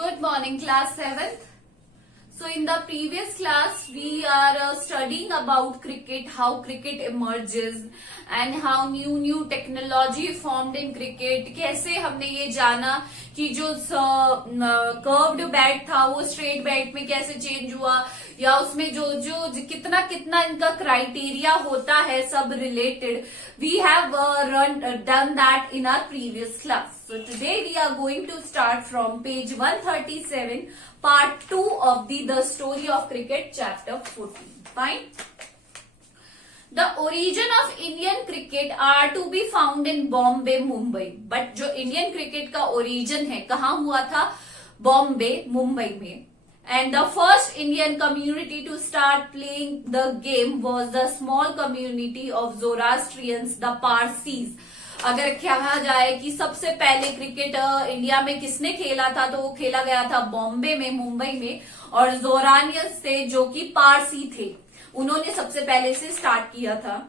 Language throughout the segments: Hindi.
Good morning, class 7th. So in the previous class, we are studying about cricket, how cricket emerges and how new technology formed in cricket. कैसे हमने ये जाना कि जो कर्व्ड बैट था वो स्ट्रेट बैट में कैसे चेंज हुआ, या उसमें जो कितना कितना इनका क्राइटेरिया होता है, सब related. We have done that in our previous class. So today we are going to start from page 137, part 2 of the Story of Cricket, chapter 14. Fine. The origin of Indian cricket are to be found in Bombay, Mumbai. But जो Indian cricket का origin है, कहाँ हुआ था? Bombay, Mumbai में. And the first Indian community to start playing the game was the small community of Zoroastrians, the Parsis. अगर कहा जाए कि सबसे पहले क्रिकेट इंडिया में किसने खेला था, तो वो खेला गया था बॉम्बे में, मुंबई में, और जोरानियंस थे जो कि पारसी थे, उन्होंने सबसे पहले से स्टार्ट किया था.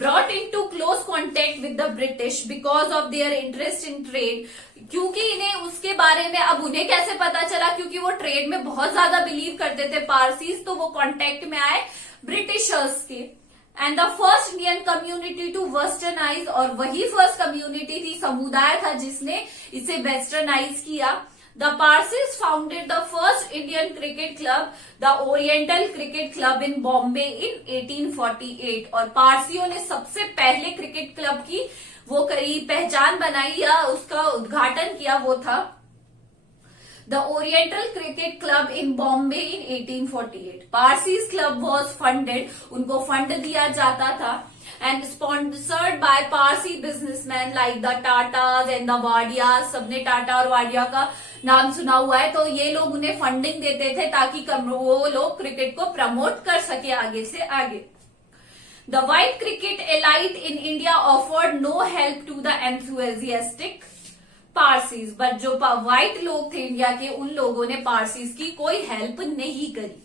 Brought into close contact with the British because of their interest in trade. क्योंकि इन्हें उसके बारे में, अब उन्हें कैसे पता चला, क्योंकि वो ट्रेड में बहुत ज्यादा बिलीव करते थे पारसीज, तो वो कांटेक्ट में आए ब्रिटिशर्स के. And the first Indian community to westernise, और वही फर्स्ट कम्युनिटी थी, समुदाय था जिसने इसे वेस्टर्नाइज किया. The Parsis founded the first Indian cricket club, the Oriental Cricket Club in Bombay in 1848. और पारसियों ने सबसे पहले क्रिकेट क्लब की वो पहचान बनाई या उसका उद्घाटन किया, वो था The Oriental Cricket Club in Bombay in 1848. Parsis Club was funded, उनको फंड दिया जाता था, and sponsored by Parsi businessmen like the Tatas and the Wadias. सबने टाटा और वाडिया का नाम सुना हुआ है, तो ये लोग उन्हें फंडिंग देते थे ताकि वो लोग क्रिकेट को प्रमोट कर सके आगे से आगे. The white cricket elite in India offered no help to the enthusiastic Parsis, but जो व्हाइट लोग थे इंडिया के, उन लोगों ने पारसीज की कोई हेल्प नहीं करी.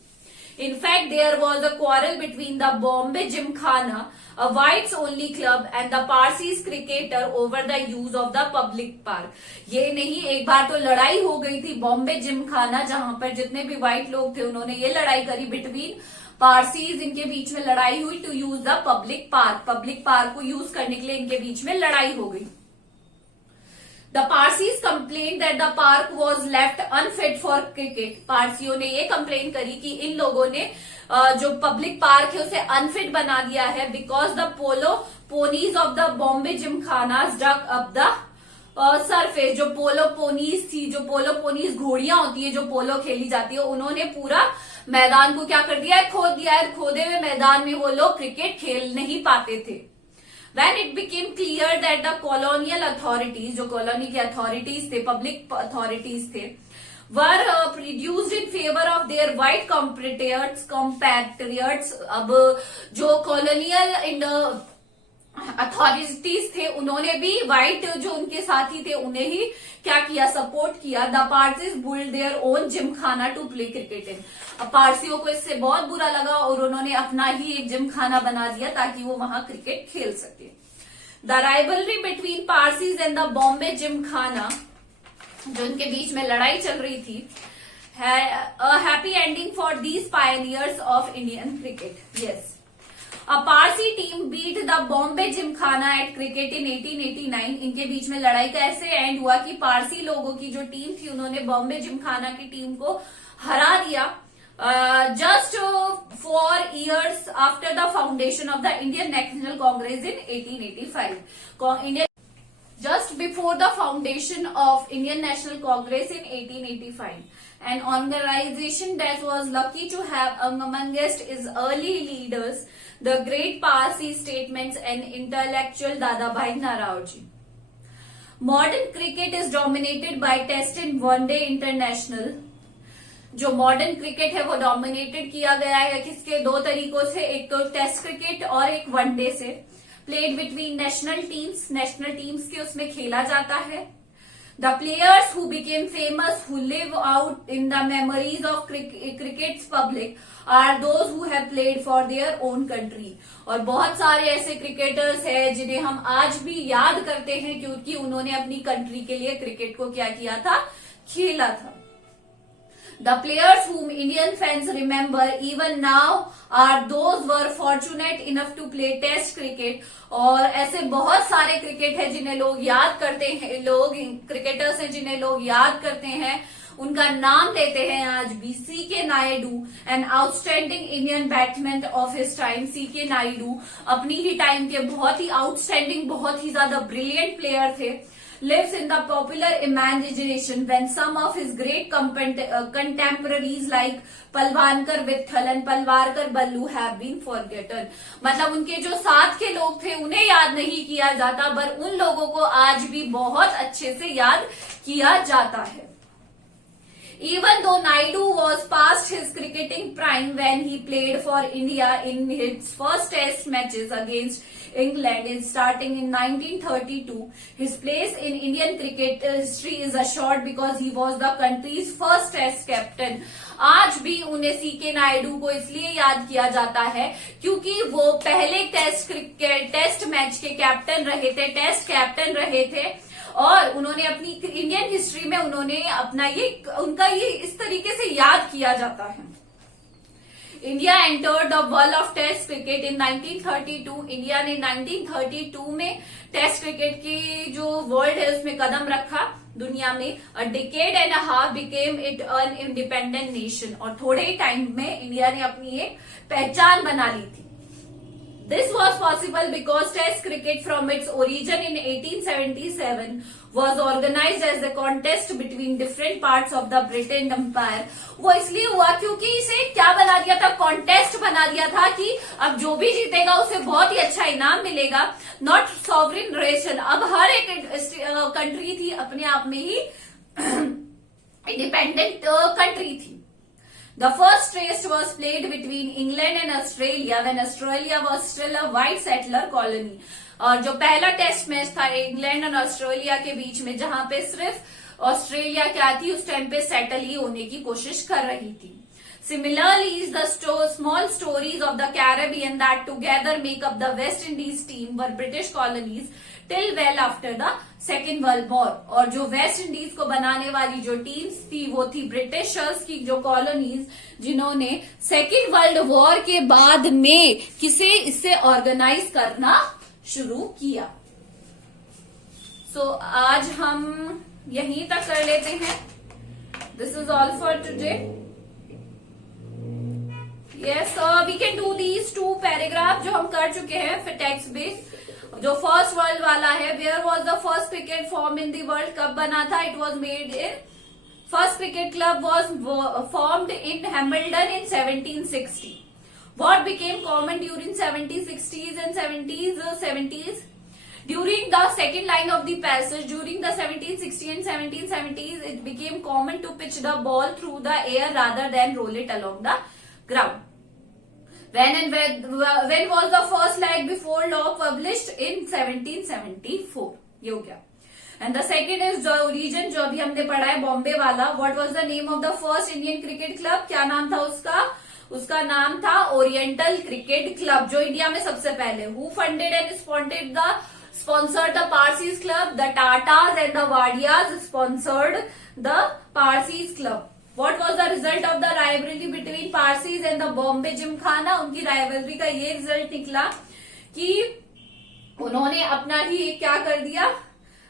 In fact, there was a quarrel between the Bombay Gymkhana, a whites only club, and the Parsis cricketer over the use of the public park. ये नहीं, एक बार तो लड़ाई हो गई थी बॉम्बे जिमखाना, जहां पर जितने भी व्हाइट लोग थे उन्होंने ये लड़ाई करी बिटवीन पारसीज, इनके बीच में लड़ाई हुई to use the public park. Public park को यूज करने के लिए इनके बीच में लड़ाई हो गई. The Parsis complained that the park was left unfit for cricket. पारसियों ने ये कंप्लेन करी कि इन लोगों ने जो पब्लिक पार्क है उसे अनफिट बना दिया है, because the polo ponies of the Bombay gymkhanas dug up the surface. जो पोलो पोनीज थी, जो पोलो पोनीज घोड़ियां होती है जो पोलो खेली जाती है, उन्होंने पूरा मैदान को क्या कर दिया है, खोद दिया है. खोदे हुए मैदान में वो लोग क्रिकेट खेल नहीं पाते थे. When it became clear that the colonial authorities, जो कॉलोनी के अथॉरिटीज थे, पब्लिक अथॉरिटीज थे, were reduced in favor of their white compatriots. अब जो कॉलोनियल अथॉरिटीज थे उन्होंने भी व्हाइट जो उनके साथी थे उन्हें ही क्या किया, सपोर्ट किया. The Parsis built their own gymkhana to play cricket in. अब पारसियों को इससे बहुत बुरा लगा और उन्होंने अपना ही एक जिमखाना बना दिया ताकि वो वहां क्रिकेट खेल सके. The rivalry between Parsis and the Bombay Gymkhana, जो उनके बीच में लड़ाई चल रही थी, a happy ending for these pioneers of Indian cricket. Yes. A Parsi team beat the Bombay Gymkhana at cricket in 1889. इनके बीच में लड़ाई का ऐसे एंड हुआ कि पारसी लोगों की जो टीम थी उन्होंने बॉम्बे जिमखाना की टीम को हरा दिया. Just 4 years after the foundation of the Indian National Congress in 1885. Just before the foundation of Indian National Congress in 1885. An organization that was lucky to have amongst its early leaders the great Parsi statesmen and intellectual Dadabhai Naoroji. Modern cricket is dominated by Test and One Day International. जो मॉडर्न क्रिकेट है वो डोमिनेटेड किया गया है किसके, दो तरीकों से, एक तो टेस्ट क्रिकेट और एक वनडे से. Played between national teams, national teams के उसमें खेला जाता है. The players who became famous, who live out in the memories of cricket's public, are those who have played for their own country. और बहुत सारे ऐसे क्रिकेटर्स हैं जिन्हें हम आज भी याद करते हैं क्योंकि उन्होंने अपनी कंट्री के लिए क्रिकेट को क्या किया था, खेला था. The players whom Indian fans remember even now are those were fortunate enough to play Test cricket. और ऐसे बहुत सारे क्रिकेट है जिन्हें लोग याद करते हैं, लोग क्रिकेटर्स हैं जिन्हें लोग याद करते हैं. उनका नाम लेते हैं आज भी. C K Naidu, an outstanding Indian batsman of his time. C K Naidu अपनी ही टाइम के बहुत ही आउटस्टैंडिंग, बहुत ही ज्यादा ब्रिलियंट प्लेयर थे. Lives in the popular imagination when some of his great contemporaries like Palwankar Vitthal and Palwarkar Ballu have been forgotten. मतलब उनके जो साथ के लोग थे उन्हें याद नहीं किया जाता, पर उन लोगों को आज भी बहुत अच्छे से याद किया जाता है. Even though Naidu was past his cricketing prime when he played for India in his first test matches against England starting in 1932, his place in Indian cricket history is assured because he was the country's first test captain. आज भी उन्हें सीके नायडू को इसलिए याद किया जाता है क्योंकि वो पहले टेस्ट मैच के कैप्टन रहे थे, टेस्ट कैप्टन रहे थे. और उन्होंने अपनी इंडियन हिस्ट्री में उन्होंने अपना उनका इस तरीके से याद किया जाता है. India entered the world of test cricket in 1932. India ने 1932 में टेस्ट क्रिकेट की जो वर्ल्ड है उसमें कदम रखा दुनिया में. अ decade and a half became it an independent nation. और थोड़े ही टाइम में इंडिया ने अपनी एक पहचान बना ली थी. This was possible because Test cricket from its origin in 1877 was organized as a contest between different parts of the British Empire. वो इसलिए हुआ क्योंकि इसे क्या बना दिया था, कॉन्टेस्ट बना दिया था कि अब जो भी जीतेगा उसे बहुत ही अच्छा इनाम मिलेगा. Not sovereign nation. अब हर एक कंट्री थी अपने आप में ही इंडिपेंडेंट कंट्री थी. The first test was played between England and Australia when Australia was still a white settler colony. और जो पहला टेस्ट मैच था इंग्लैंड और ऑस्ट्रेलिया के बीच में, जहां पे सिर्फ ऑस्ट्रेलिया क्या थी उस टाइम पे सेटल ही होने की कोशिश कर रही थी. Similarly, the small stories of the Caribbean that together make up the West Indies team were British colonies till well after the second world war. और जो वेस्ट इंडीज को बनाने वाली जो टीम्स थी वो थी ब्रिटिशर्स की जो कॉलोनीज, जिन्होंने सेकेंड वर्ल्ड वॉर के बाद में इसे ऑर्गेनाइज करना शुरू किया. सो आज हम यहीं तक कर लेते हैं. This is all for today. Yes, we can do these 2 paragraph जो हम कर चुके हैं फिर टेक्स्ट बेस्ड. जो फर्स्ट वर्ल्ड वाला है, where was the first cricket form in the world, कब बना था? It was made in first cricket club was formed in Hamilton in 1760. What became common during 1760s and 70s? During the second line of the passage, during the 1760 and 1770s, it became common to pitch the ball through the air rather than roll it along the ground. When was the first leg before law published? In 1774. ये हो गया. And the second is the origin जो अभी हमने पढ़ा है बॉम्बे वाला. What was the name of the first Indian cricket club? क्या नाम था उसका? उसका नाम था ओरिएंटल क्रिकेट क्लब, जो इंडिया में सबसे पहले. Who funded and sponsored the Parsis club? The Tatas and the Wadias sponsored the Parsis club. What was the result of the rivalry between Parsis and the Bombay Gymkhana? उनकी राइवलरी का ये रिजल्ट निकला कि उन्होंने अपना ही एक क्या कर दिया,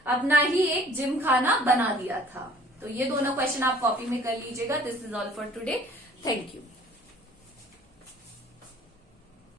अपना ही एक जिमखाना बना दिया था. तो ये दोनों क्वेश्चन आप कॉपी में कर लीजिएगा. This is all for today. Thank you.